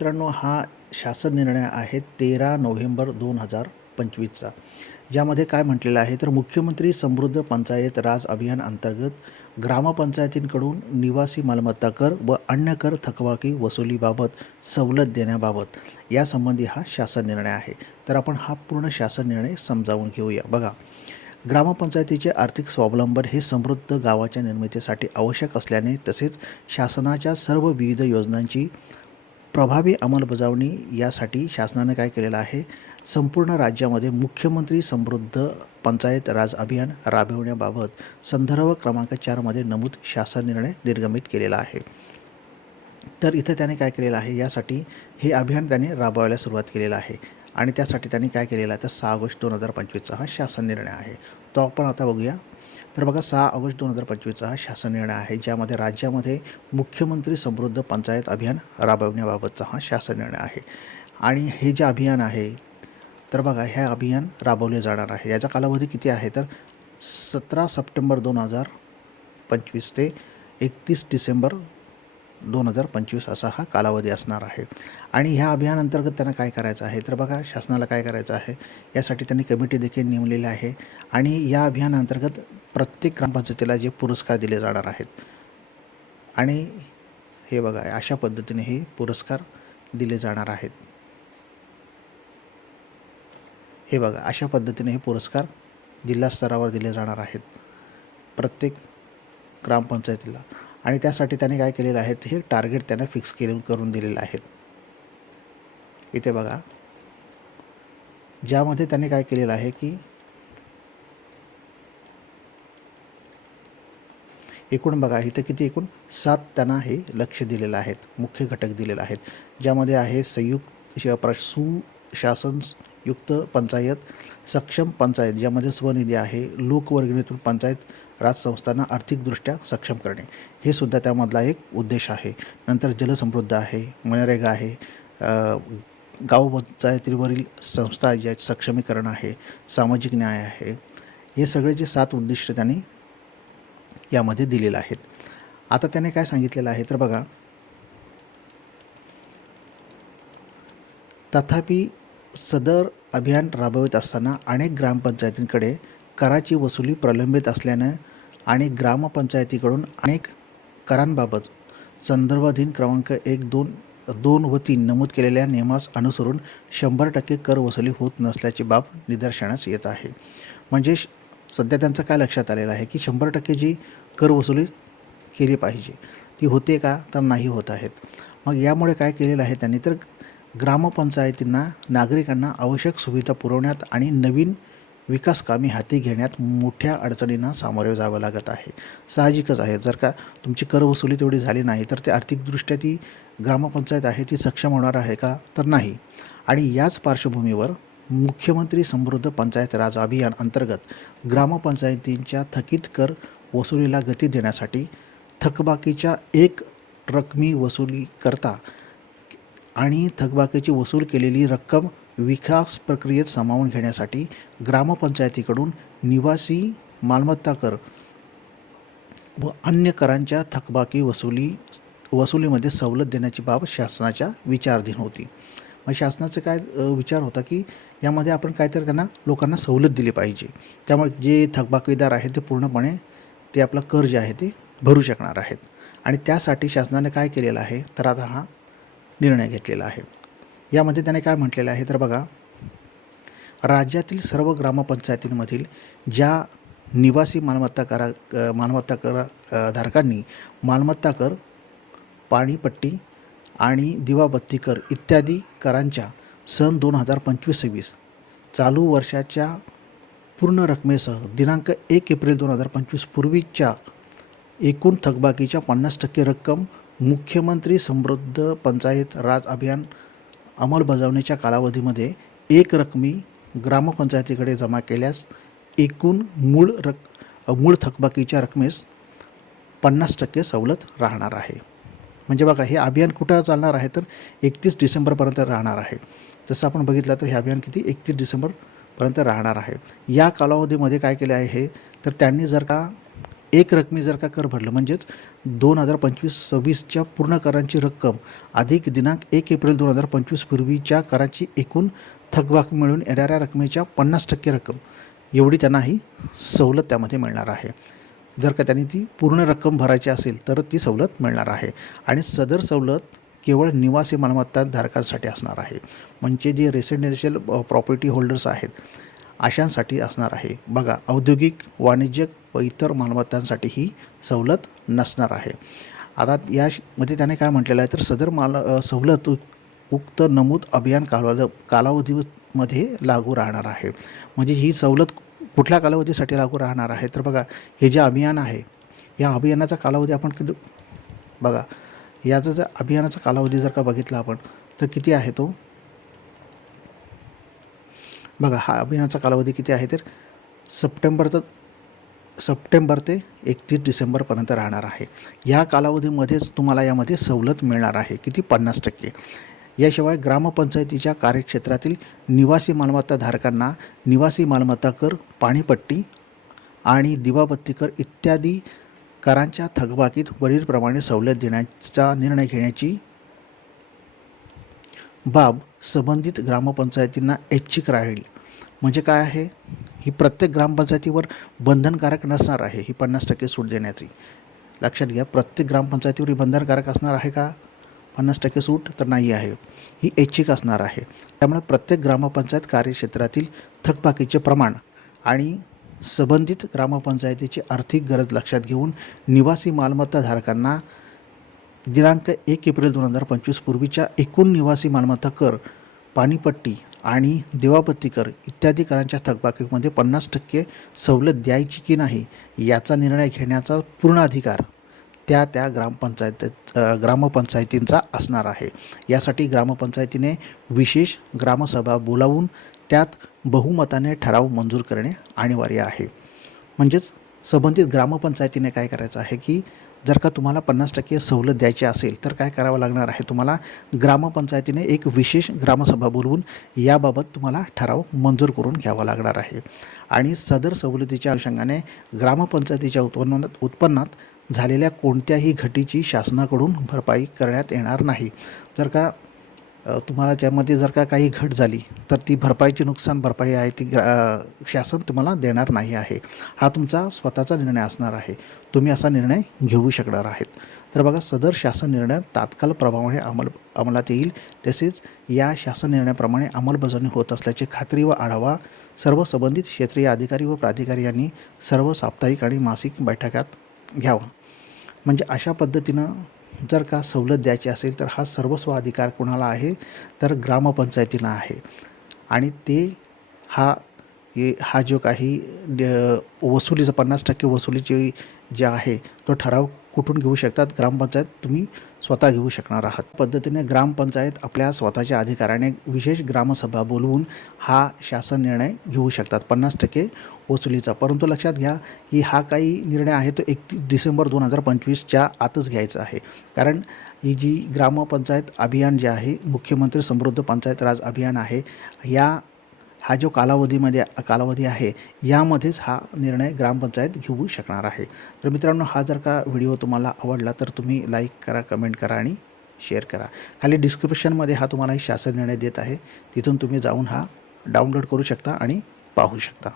मित्रांनो, हा शासन निर्णय आहे 13 नोव्हेंबर 2025चा. ज्यामध्ये काय म्हटलेलं आहे तर मुख्यमंत्री समृद्ध पंचायत राज अभियान अंतर्गत ग्रामपंचायतींकडून निवासी मालमत्ता कर व अन्य कर थकबाकी वसुलीबाबत सवलत देण्याबाबत यासंबंधी हा शासन निर्णय आहे. तर आपण हा पूर्ण शासन निर्णय समजावून घेऊया. बघा, ग्रामपंचायतीचे आर्थिक स्वावलंबन हे समृद्ध गावाच्या निर्मितीसाठी आवश्यक असल्याने तसेच शासनाच्या सर्व विविध योजनांची प्रभावी अंमलबजावणी यासाठी शासनाने काय केलेलं आहे, संपूर्ण राज्यामध्ये मुख्यमंत्री समृद्ध पंचायत राज अभियान राबविण्याबाबत संदर्भ क्रमांक 4मध्ये नमूद शासन निर्णय निर्गमित केलेला आहे. तर इथं त्याने काय केलेलं आहे, यासाठी हे अभियान त्याने राबवायला सुरुवात केलेलं आहे आणि त्यासाठी त्यांनी काय केलेलं आहे तर 6 ऑगस्ट 2025चा हा शासन निर्णय आहे. तो आपण आता बघूया. तर बघा, 6 ऑगस्ट 2025चा हा शासन निर्णय आहे, ज्यामध्ये राज्यामध्ये मुख्यमंत्री समृद्ध पंचायत अभियान राबवण्याबाबतचा हा शासन निर्णय आहे. आणि हे जे अभियान आहे तर बघा, हे अभियान राबवले जाणार आहे. याचा कालावधी किती आहे तर 17 सप्टेंबर 2025 ते 31 डिसेंबर 2025 असा हा कालावधी असणार आहे. आणि ह्या अभियानांतर्गत त्यांना काय करायचं आहे तर बघा, शासनाला काय करायचं आहे, यासाठी त्यांनी कमिटी देखील नेमलेली आहे. आणि या अभियानांतर्गत प्रत्येक ग्रामपंचायतीला जे पुरस्कार दिले जाणार आहेत आणि हे बघा, अशा पद्धतीने हे पुरस्कार दिले जाणार आहेत. हे बघा, अशा पद्धतीने हे पुरस्कार जिल्हा स्तरावर दिले जाणार आहेत प्रत्येक ग्रामपंचायतीला. आणि त्यासाठी त्याने काय केलेलं आहे, हे टार्गेट त्यांना फिक्स करून दिलेलं आहे. इथे बघा, ज्यामध्ये त्याने काय केलेलं आहे की एकूण बघा, इथं किती एकूण 7 त्यांना हे लक्ष दिलेलं आहेत, मुख्य घटक दिलेले आहेत. ज्यामध्ये आहे सुशासनयुक्त पंचायत, सक्षम पंचायत ज्यामध्ये स्वनिधी आहे, लोकवर्गणीतून पंचायत राज संस्थांना आर्थिकदृष्ट्या सक्षम करणे, हे सुद्धा त्यामधला एक उद्देश आहे. नंतर जलसमृद्ध आहे, मनरेगा आहे, गाव पंचायतीवरील संस्था ज्या सक्षमीकरण आहे, सामाजिक न्याय आहे. हे सगळे जे 7 उद्दिष्ट त्यांनी यामध्ये दिलेलं आहेत. आता त्याने काय सांगितलेलं आहे तर बघा, तथापि सदर अभियान राबवित असताना अनेक ग्रामपंचायतींकडे कराची वसुली प्रलंबित असल्यानं आणि ग्रामपंचायतीकडून अनेक करांबाबत संदर्भाधीन क्रमांक 1, 2 व 3 नमूद केलेल्या नियमास अनुसरून 100% कर वसुली होत नसल्याची बाब निदर्शनास येत आहे. म्हणजे सध्या त्यांचं काय लक्षात आलेलं आहे की 100% जी कर वसुली केली पाहिजे ती होते का तर नाही होत आहेत. मग यामुळे काय केलेलं आहे त्यांनी तर ग्रामपंचायतींना नागरिकांना आवश्यक सुविधा पुरवण्यात आणि नवीन विकास कामे हाती घेण्यात मोठ्या अडचणींना सामोरे जावं लागत आहे. साहजिकच आहे, जर का तुमची कर वसुली तेवढी झाली नाही तर ते आर्थिकदृष्ट्या ती ग्रामपंचायत आहे ती सक्षम होणार आहे का तर नाही. आणि याच पार्श्वभूमीवर मुख्यमंत्री समृद्ध पंचायत राज अभियान अंतर्गत ग्रामपंचायतींच्या थकीत कर वसुलीला गती देण्यासाठी थकबाकीच्या एक रकमी वसुली करता आणि थकबाकीची वसूल केलेली रक्कम विकास प्रक्रियेत सामावून घेण्यासाठी ग्रामपंचायतीकडून निवासी मालमत्ता कर व अन्य करांच्या थकबाकी वसुलीमध्ये सवलत देण्याची बाब शासनाच्या विचाराधीन होती. मग शासनाचा काय विचार होता की यामध्ये आपण काहीतरी त्यांना लोकांना सवलत दिली पाहिजे, त्यामुळे जे थकबाकीदार आहेत ते पूर्णपणे ते आपला कर जे आहे ते भरू शकणार आहेत. आणि त्यासाठी शासनाने काय केलेलं आहे तर आता हा निर्णय घेतलेला आहे. यामध्ये त्याने काय म्हटलेलं आहे तर बघा, राज्यातील सर्व ग्रामपंचायतींमधील ज्या निवासी मालमत्ता कर धारकांनी मालमत्ता कर, पाणीपट्टी आणि दिवाबत्ती कर इत्यादी करांच्या सन 2025-26 चालू वर्षाच्या पूर्ण रकमेसह दिनांक 1 एप्रिल 2025 पूर्वीच्या एकूण थकबाकीच्या 50% रक्कम मुख्यमंत्री समृद्ध पंचायत राज अभियान अंमलबजावणीच्या कालावधीमध्ये एक रकमी ग्रामपंचायतीकडे जमा केल्यास एकूण मूळ थकबाकीच्या रकमेस 50% सवलत राहणार आहे. म्हणजे बघा, हे अभियान कुठं चालणार आहे तर 31 डिसेंबरपर्यंत राहणार आहे. जसं आपण बघितलं तर हे अभियान किती 31 डिसेंबरपर्यंत राहणार आहे. या कालावधीमध्ये काय केले आहे तर त्यांनी जर का एक रकमी जर का कर भरलं म्हणजेच 2025-26च्या पूर्ण करांची रक्कम अधिक दिनांक 1 एप्रिल 2025 पूर्वीच्या कराची एकूण थकबाकी मिळून येणाऱ्या रकमेच्या 50% रक्कम एवढी त्यांना ही सवलत त्यामध्ये मिळणार आहे. जर का त्यांनी ती पूर्ण रक्कम भरायची असेल तर ती सवलत मिळणार आहे. आणि सदर सवलत केवळ निवासी मालमत्ता धारकांसाठी असणार आहे. म्हणजे जे रेसिडेन्शियल प्रॉपर्टी होल्डर्स आहेत अशांसाठी असणार आहे. बघा, औद्योगिक, वाणिज्यिक व इतर मालमत्तांसाठी ही सवलत नसणार आहे. आता यामध्ये त्याने काय म्हटलेलं आहे तर सदर सवलत उक्त नमूद अभियान कालावधीमध्ये लागू राहणार आहे. म्हणजे ही सवलत कुठल्या कालावधीसाठी लागू राहणार आहे तर बघा, हे जे अभियान आहे या अभियानाचा कालावधी आपण बघा, याचा जर अभियानाचा कालावधी जर का बघितला आपण तर किती आहे तो बघा, हा अभियानाचा कालावधी किती आहे तर सप्टेंबर ते 31 डिसेंबरपर्यंत राहणार आहे. या कालावधीमध्येच तुम्हाला यामध्ये सवलत मिळणार आहे. किती? 50%. याशिवाय ग्रामपंचायतीच्या कार्यक्षेत्रातील निवासी मालमत्ता धारकांना निवासी मालमत्ता कर, पाणीपट्टी आणि दिवाबत्ती कर इत्यादी करांच्या थकबाकीत वरीलप्रमाणे सवलत देण्याचा निर्णय घेण्याची बाब संबंधित ग्रामपंचायतींना ऐच्छिक राहील. म्हणजे काय आहे, ही प्रत्येक ग्रामपंचायतीवर बंधनकारक नसणार आहे ही 50% सूट देण्याची. लक्षात घ्या, प्रत्येक ग्रामपंचायतीवर ही बंधनकारक असणार आहे का 50% सूट? तर नाही आहे, ही ऐच्छिक असणार आहे. त्यामुळे प्रत्येक ग्रामपंचायत कार्यक्षेत्रातील थकबाकीचे प्रमाण आणि संबंधित ग्रामपंचायतीची आर्थिक गरज लक्षात घेऊन निवासी मालमत्ता धारकांना दिनांक 1 एप्रिल 2025 पूर्वीच्या एकूण निवासी मालमत्ता कर, पाणीपट्टी आणि दिवाबत्ती कर इत्यादी करांच्या थकबाकीमध्ये 50% सवलत द्यायची की नाही याचा निर्णय घेण्याचा पूर्ण अधिकार त्या ग्रामपंचायतींचा असणार आहे. यासाठी ग्रामपंचायतीने विशेष ग्रामसभा बोलावून त्यात बहुमताने ठराव मंजूर करणे अनिवार्य आहे. म्हणजेच संबंधित ग्रामपंचायतीने काय करायचं आहे की जर का तुम्हाला 50% सवलत द्यायची असेल तर काय करावं लागणार आहे, तुम्हाला ग्रामपंचायतीने एक विशेष ग्रामसभा बोलवून याबाबत तुम्हाला ठराव मंजूर करून घ्यावा लागणार आहे. आणि सदर सवलतीच्या अनुषंगाने ग्रामपंचायतीच्या उत्पन्नात झालेल्या कोणत्याही घटीची शासनाकडून भरपाई करण्यात येणार नाही. जर का तुम्हाला त्यामध्ये जर का काही घट झाली तर ती नुकसान भरपाई आहे ती शासन तुम्हाला देणार नाही आहे. हा तुमचा स्वतःचा निर्णय असणार आहे. तुम्ही असा निर्णय घेऊ शकणार आहेत. तर बघा, सदर शासन निर्णय तात्काळ प्रभावाने अंमलात येईल. तसेच या शासन निर्णयाप्रमाणे अंमलबजावणी होत असल्याची खात्री व आढावा सर्व संबंधित क्षेत्रीय अधिकारी व प्राधिकारी यांनी सर्व साप्ताहिक आणि मासिक बैठकात घ्यावा. म्हणजे अशा पद्धतीनं जर का सवलत द्यायची असेल तर हा सर्वस्व अधिकार कोणाला आहे तर ग्रामपंचायतीला आहे. आणि ते हा जो काही वसुलीचा 50% वसुलीची जे आहे तो ठराव कुठून घेऊ शकतात, ग्रामपंचायत तुम्ही स्वतः घेऊ शकणार आहात. पद्धतीने ग्रामपंचायत आपल्या स्वतःच्या अधिकाराने विशेष ग्रामसभा बोलवून हा शासन निर्णय घेऊ शकतात 50% वसुलीचा. परंतु लक्षात घ्या की हा काही निर्णय आहे तो 31 डिसेंबर 2025च्या आतच घ्यायचा आहे. कारण ही जी ग्रामपंचायत अभियान जे आहे, मुख्यमंत्री समृद्ध पंचायत राज अभियान आहे, हा जो कालावधी आहे यामध्येच हा निर्णय ग्रामपंचायत घेऊ शकणार आहे. तर मित्रांनो, हा जर का व्हिडिओ तुम्हाला आवडला तर तुम्ही लाईक करा, कमेंट करा आणि शेअर करा. खाली डिस्क्रिप्शनमध्ये हा तुम्हाला शासन निर्णय देत आहे, तिथून तुम्ही जाऊन हा डाउनलोड करू शकता आणि पाहू शकता.